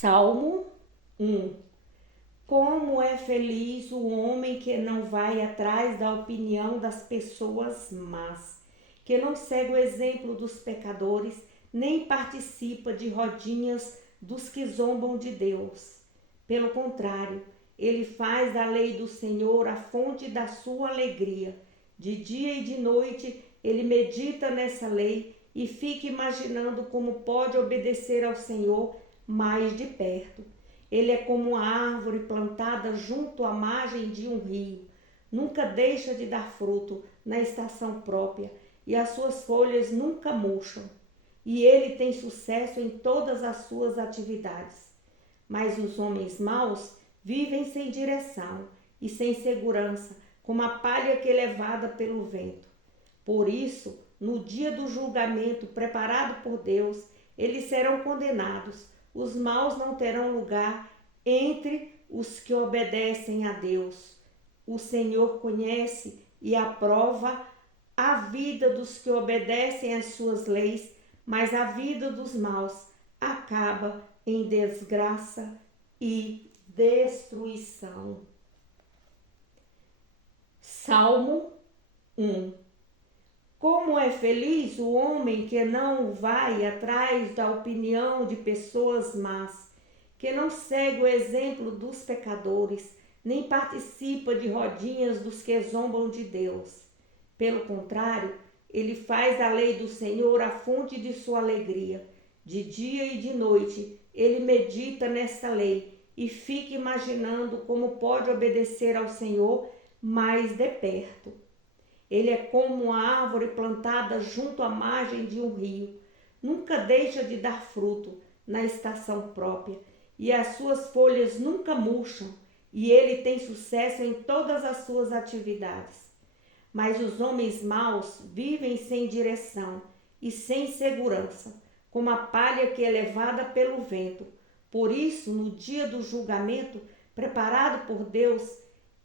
Salmo 1. Como é feliz o homem que não vai atrás da opinião das pessoas más, que não segue o exemplo dos pecadores, nem participa de rodinhas dos que zombam de Deus. Pelo contrário, ele faz da lei do Senhor a fonte da sua alegria. De dia e de noite ele medita nessa lei e fica imaginando como pode obedecer ao Senhor mais de perto. Ele é como uma árvore plantada junto à margem de um rio. Nunca deixa de dar fruto na estação própria e as suas folhas nunca murcham. E ele tem sucesso em todas as suas atividades. Mas os homens maus vivem sem direção e sem segurança, como a palha que é levada pelo vento. Por isso, no dia do julgamento preparado por Deus, eles serão condenados. Os maus não terão lugar entre os que obedecem a Deus. O Senhor conhece e aprova a vida dos que obedecem às suas leis, mas a vida dos maus acaba em desgraça e destruição. Salmo 1. Como é feliz o homem que não vai atrás da opinião de pessoas más, que não segue o exemplo dos pecadores, nem participa de rodinhas dos que zombam de Deus. Pelo contrário, ele faz da lei do Senhor a fonte de sua alegria. De dia e de noite ele medita nessa lei e fica imaginando como pode obedecer ao Senhor mais de perto. Ele é como uma árvore plantada junto à margem de um rio. Nunca deixa de dar fruto na estação própria e as suas folhas nunca murcham, e ele tem sucesso em todas as suas atividades. Mas os homens maus vivem sem direção e sem segurança, como a palha que é levada pelo vento. Por isso, no dia do julgamento preparado por Deus,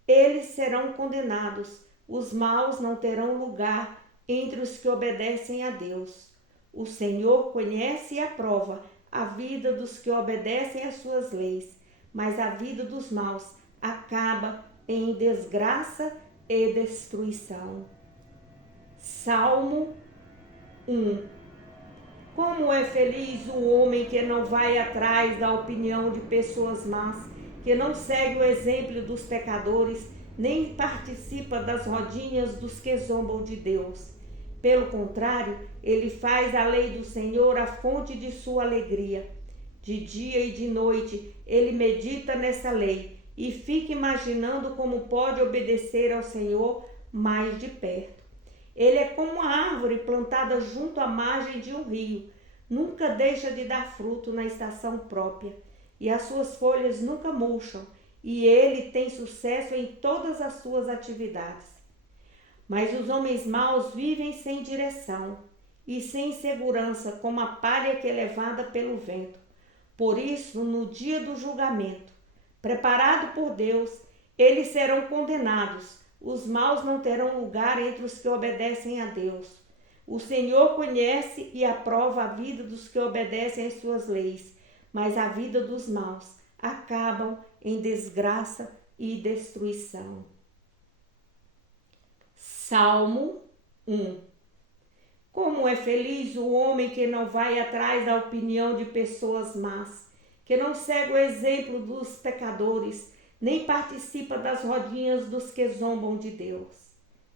eles serão condenados. Os maus não terão lugar entre os que obedecem a Deus. O Senhor conhece e aprova a vida dos que obedecem às suas leis, mas a vida dos maus acaba em desgraça e destruição. Salmo 1. Como é feliz o homem que não vai atrás da opinião de pessoas más, que não segue o exemplo dos pecadores, nem participa das rodinhas dos que zombam de Deus. Pelo contrário, ele faz a lei do Senhor a fonte de sua alegria. De dia e de noite ele medita nessa lei e fica imaginando como pode obedecer ao Senhor mais de perto. Ele é como uma árvore plantada junto à margem de um rio. Nunca deixa de dar fruto na estação própria e as suas folhas nunca murcham, e ele tem sucesso em todas as suas atividades. Mas os homens maus vivem sem direção e sem segurança, como a palha que é levada pelo vento. Por isso, no dia do julgamento, preparado por Deus, eles serão condenados. Os maus não terão lugar entre os que obedecem a Deus. O Senhor conhece e aprova a vida dos que obedecem às suas leis, mas a vida dos maus acabam em desgraça e destruição. Salmo 1. Como é feliz o homem que não vai atrás da opinião de pessoas más, que não segue o exemplo dos pecadores, nem participa das rodinhas dos que zombam de Deus.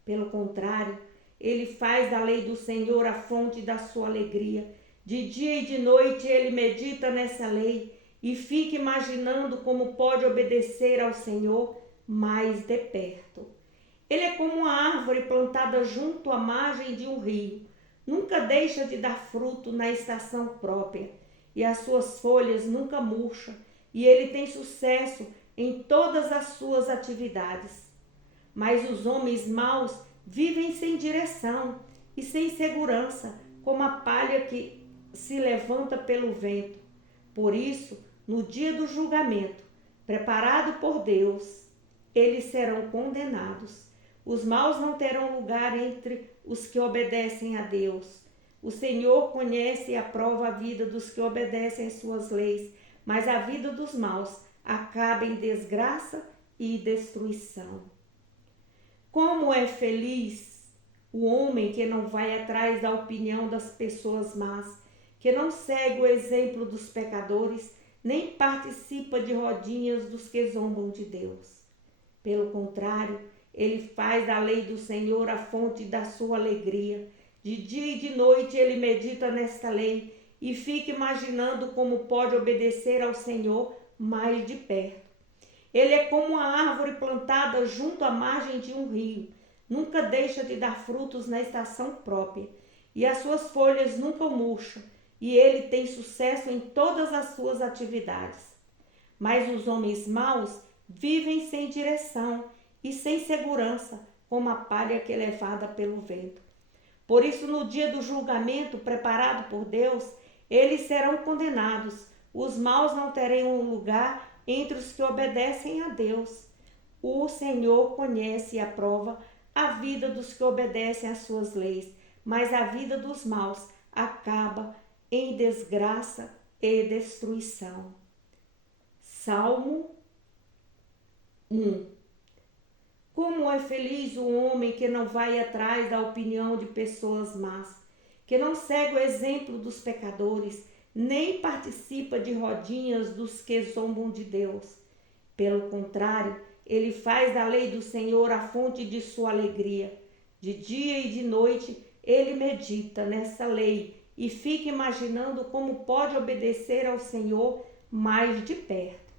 Pelo contrário, ele faz da lei do Senhor a fonte da sua alegria. De dia e de noite ele medita nessa lei e fica imaginando como pode obedecer ao Senhor mais de perto. Ele é como uma árvore plantada junto à margem de um rio. Nunca deixa de dar fruto na estação própria, e as suas folhas nunca murcham, e ele tem sucesso em todas as suas atividades. Mas os homens maus vivem sem direção e sem segurança, como a palha que se levanta pelo vento. Por isso, no dia do julgamento, preparado por Deus, eles serão condenados. Os maus não terão lugar entre os que obedecem a Deus. O Senhor conhece e aprova a vida dos que obedecem às suas leis, mas a vida dos maus acaba em desgraça e destruição. Como é feliz o homem que não vai atrás da opinião das pessoas más, que não segue o exemplo dos pecadores, nem participa de rodinhas dos que zombam de Deus. Pelo contrário, ele faz da lei do Senhor a fonte da sua alegria. De dia e de noite ele medita nesta lei e fica imaginando como pode obedecer ao Senhor mais de perto. Ele é como uma árvore plantada junto à margem de um rio. Nunca deixa de dar frutos na estação própria, e as suas folhas nunca murcham, e ele tem sucesso em todas as suas atividades. Mas os homens maus vivem sem direção e sem segurança, como a palha que é levada pelo vento. Por isso, no dia do julgamento preparado por Deus, eles serão condenados. Os maus não terão um lugar entre os que obedecem a Deus. O Senhor conhece e aprova a vida dos que obedecem às suas leis, mas a vida dos maus acaba em desgraça e destruição. Salmo 1. Como é feliz o homem que não vai atrás da opinião de pessoas más, que não segue o exemplo dos pecadores, nem participa de rodinhas dos que zombam de Deus. Pelo contrário, ele faz da lei do Senhor a fonte de sua alegria. De dia e de noite ele medita nessa lei e fica imaginando como pode obedecer ao Senhor mais de perto.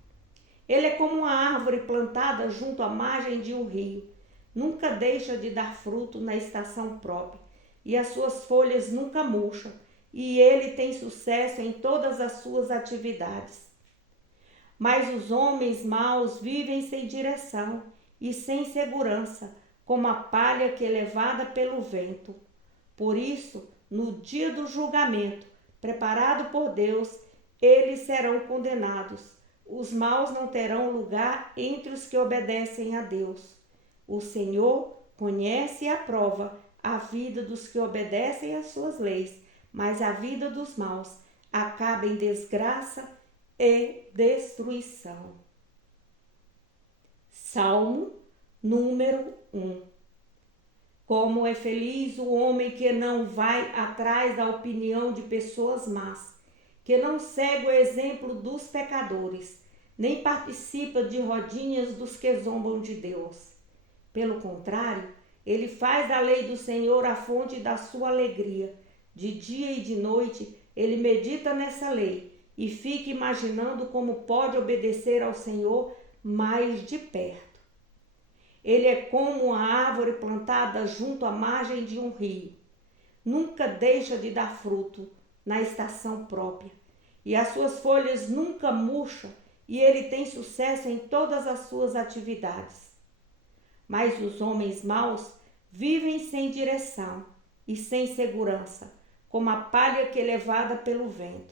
Ele é como uma árvore plantada junto à margem de um rio. Nunca deixa de dar fruto na estação própria, e as suas folhas nunca murcham, e ele tem sucesso em todas as suas atividades. Mas os homens maus vivem sem direção e sem segurança, como a palha que é levada pelo vento. Por isso, no dia do julgamento, preparado por Deus, eles serão condenados. Os maus não terão lugar entre os que obedecem a Deus. O Senhor conhece e aprova a vida dos que obedecem às suas leis, mas a vida dos maus acaba em desgraça e destruição. Salmo número 1. Como é feliz o homem que não vai atrás da opinião de pessoas más, que não segue o exemplo dos pecadores, nem participa de rodinhas dos que zombam de Deus. Pelo contrário, ele faz da lei do Senhor a fonte da sua alegria. De dia e de noite ele medita nessa lei e fica imaginando como pode obedecer ao Senhor mais de perto. Ele é como uma árvore plantada junto à margem de um rio. Nunca deixa de dar fruto na estação própria, e as suas folhas nunca murcham, e ele tem sucesso em todas as suas atividades. Mas os homens maus vivem sem direção e sem segurança, como a palha que é levada pelo vento.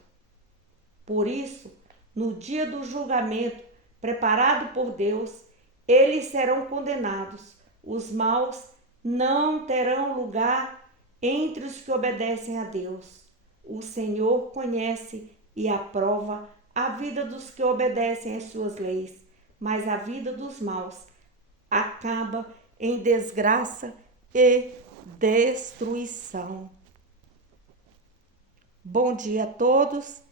Por isso, no dia do julgamento preparado por Deus, eles serão condenados. Os maus não terão lugar entre os que obedecem a Deus. O Senhor conhece e aprova a vida dos que obedecem às suas leis, mas a vida dos maus acaba em desgraça e destruição. Bom dia a todos.